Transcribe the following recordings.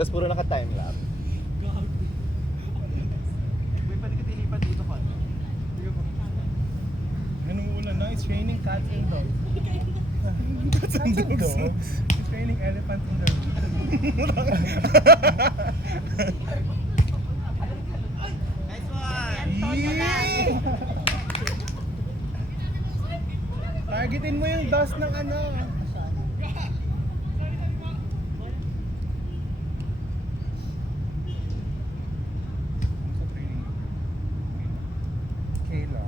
Tapos puro naka-timelapse. May pwede ka tilipan dito ka. Anong ulan na? It's raining cats and dogs. Cats and dogs? It's raining elephants in the room. Nice one! Yee! Targetin mo yung dust ng ano. Sa training. Kayla.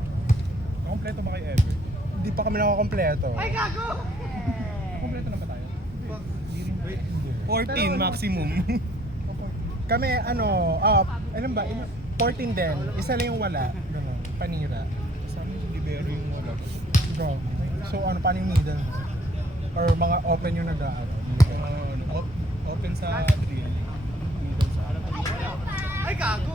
Kompleto ba kayo ever? Hindi pa kami nakakompleto. Ay, gago! Kompleto na ba tayo? Wait. 14 maximum. Kami ilan ba? 14 din. Isa lang yung wala. Ganun, panira. Sa amin yung libero yung wala. Go. So paano yung middle? Or mga open yung nag-aano? Open sa drill. Middle sa Ay, gago!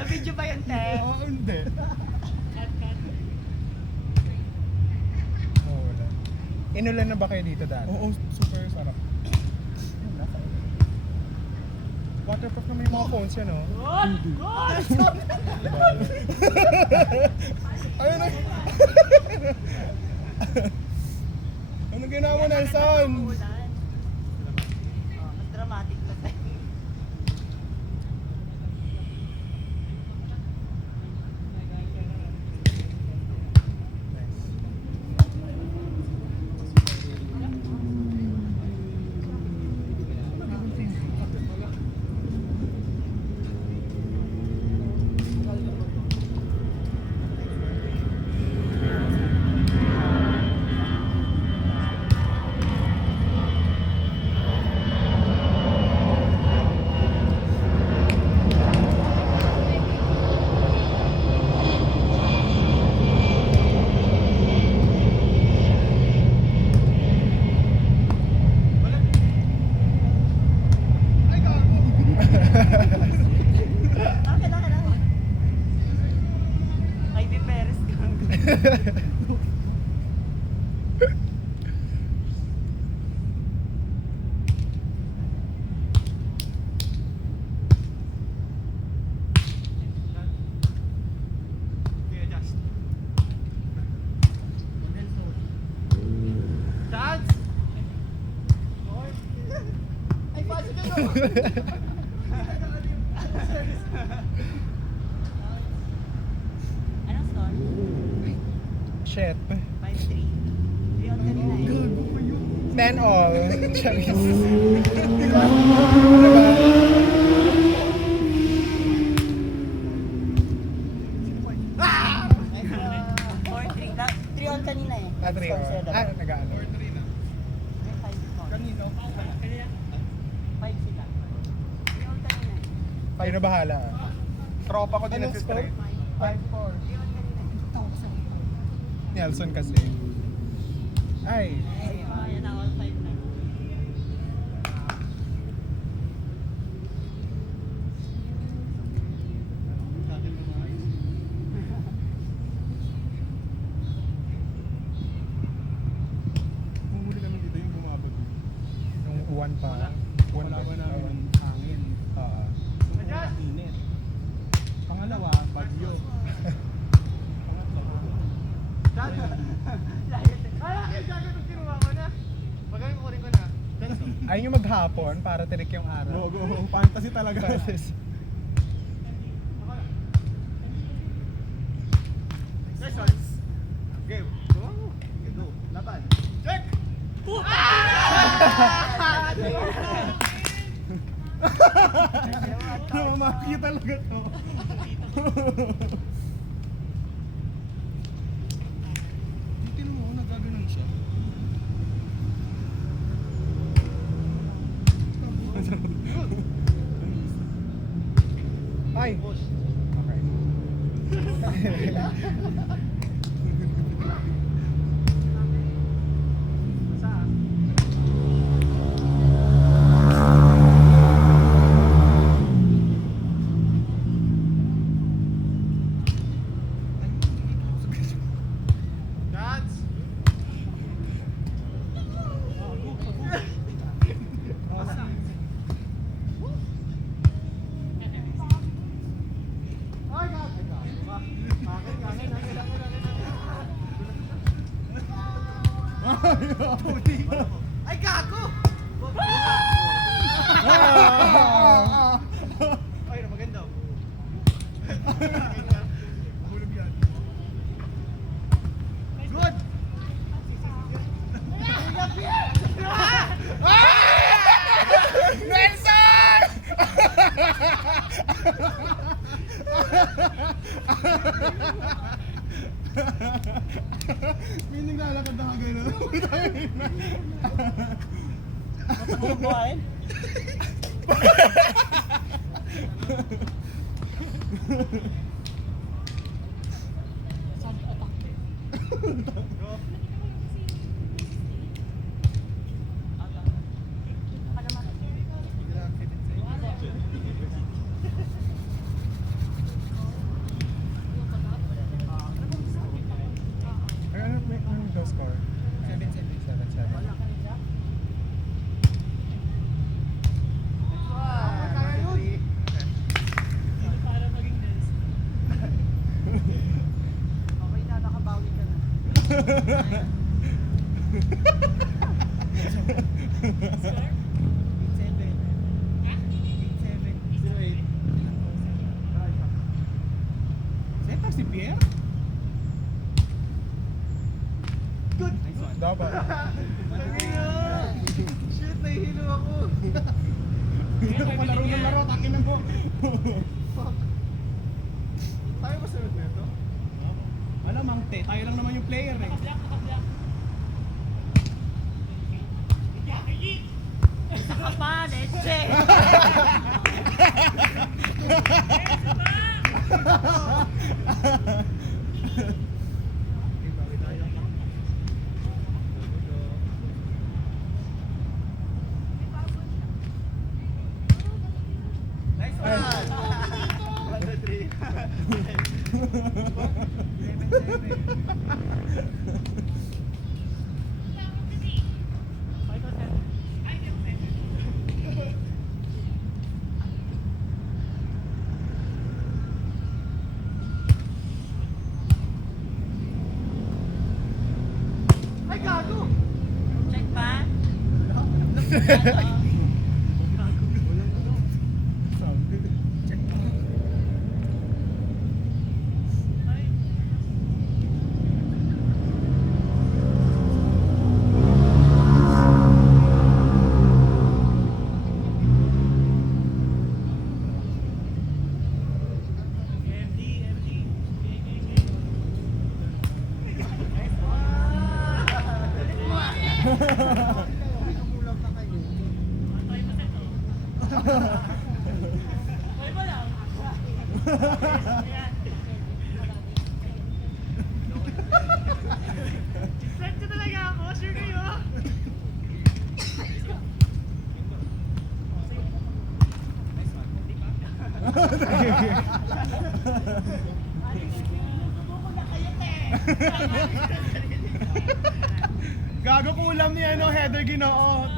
Na-video ba yun, Te? Oo, hindi. Wala. Inulan na ba kayo dito dati? Oo, super sarap. Waterproof naman yung mga phones yan, oh. Ayun na. Ano ginawa mo, Nelson? Mas dramatic na tayo. Ivy Perez kang. Dance! Ay, pasok ka no! Anong score? Shit. 5-3. Yun, kanina eh. 10 all. Charis. Diba? Ah! 4-3. 3 on kanina eh. 3 all. Nag-ano. May 5 on. Kanino? 5 sila. 3 on kanina eh. Kayo na bahala. Tropa ko din nag-straight. 5-4. 3 on kanina eh. Nelson kasi. Ay. Yan ang all 5 na. Humuli kami dito yung bumabag. Yung uwan pa. Wala ba namin hangin. Init. Pangalawa, bagyo. Ayun yung maghapon para tirik yung araw. Oo, fantasy talaga. Nice one. Game. Go. Go. Laban. Check! Namamaki talaga to. Dito mo, nagaganon siya. Ay! Okay. Ay, gago! Ay, maganda. Good! Nelson! May naglalakad na kagano. Bubuhain? Ano yung score? 7-7. Okay na, nakabawi ka na. Center si Pierre? Good! Dapat. Shit, nahihilo ako. Ito palaro ng laro, takin na po. Tayo ba sunod na ito? Alam, Mang Te, tayo lang naman yung player eh. Isa ka pa, leche! Nice one! 1-3. Ay, gago! Check pa? Diretso talaga ako, sure kayo? Gago kulam niya, no? Header Ginoo.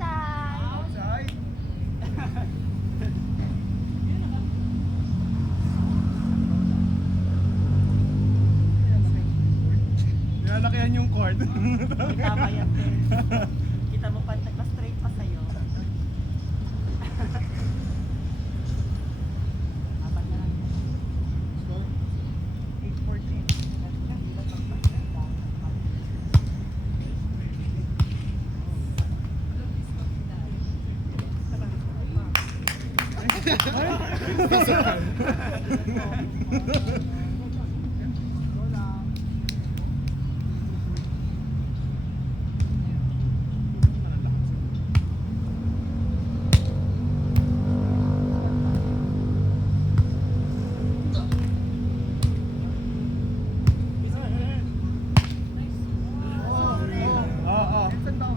Outside. Nilalakihan yung court. Tama yan, Ter. Kita mo pa, nagpa-straight pa sa'yo. Apat na lang. 8-14.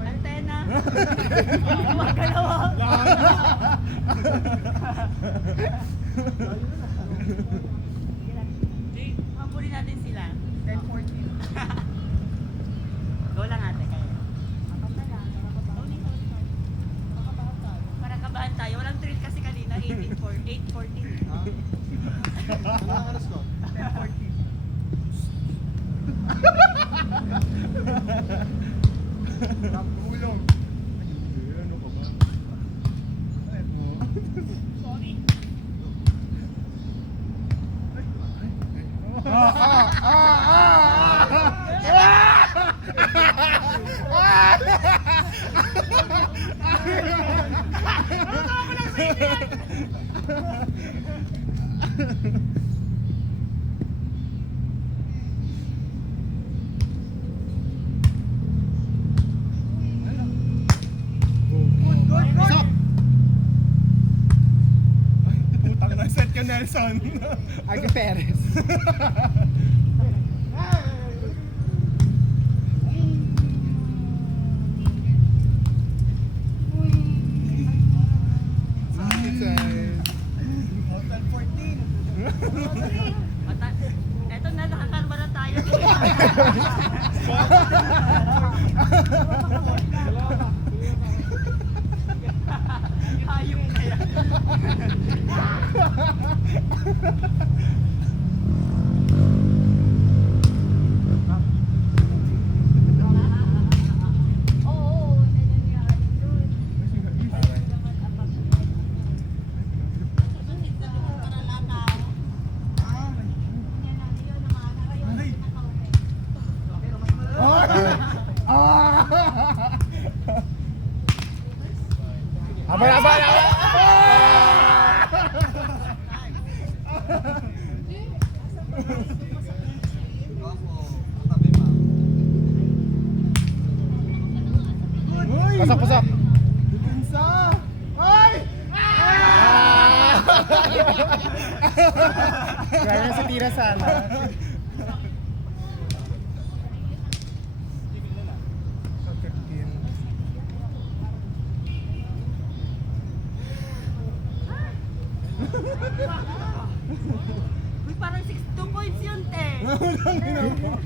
Antena. Gumagalaw ako. Habulin natin sila. 10-14. Go lang ate kayo. Ulong. Ano ka ba? Ano mo? Sorry. Stop! Putang na, set ka Nelson. Arge Perez. Hotel 14. Eto na, nakakalma na tayo. Hayop kaya. Abal, abal, abal! Pasak, pasak! Depensa! Ay! Gaya sa tira sana. Uy, parang 2 points yun, te. Walang ginawa.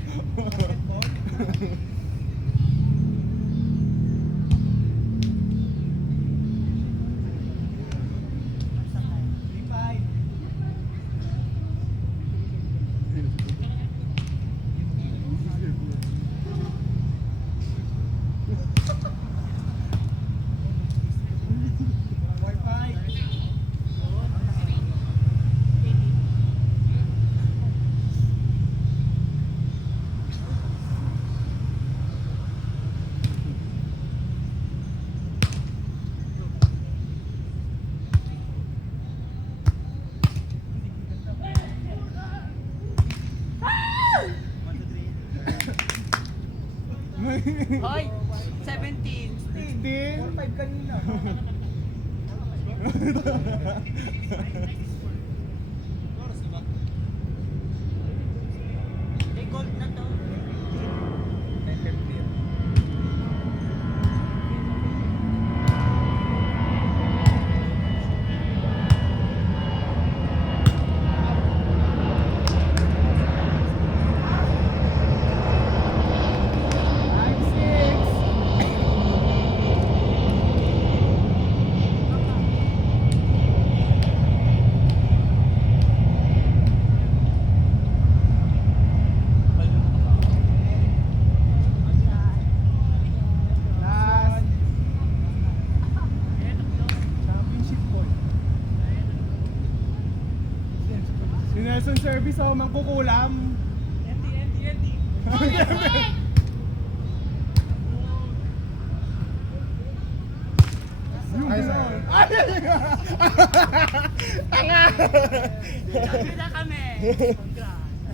Hoy, 17. 16? 4-5 kanina. May gold na to. Championship point. Si Nelson Service oh, mangkukulam. Yung Ay, gano'n. Sabi na kami.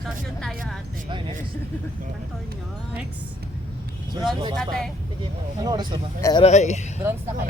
Champion tayo, ate. Antonio. Next. Bronze na, te. Ano oras na ba? Aray. Bronze na kayo.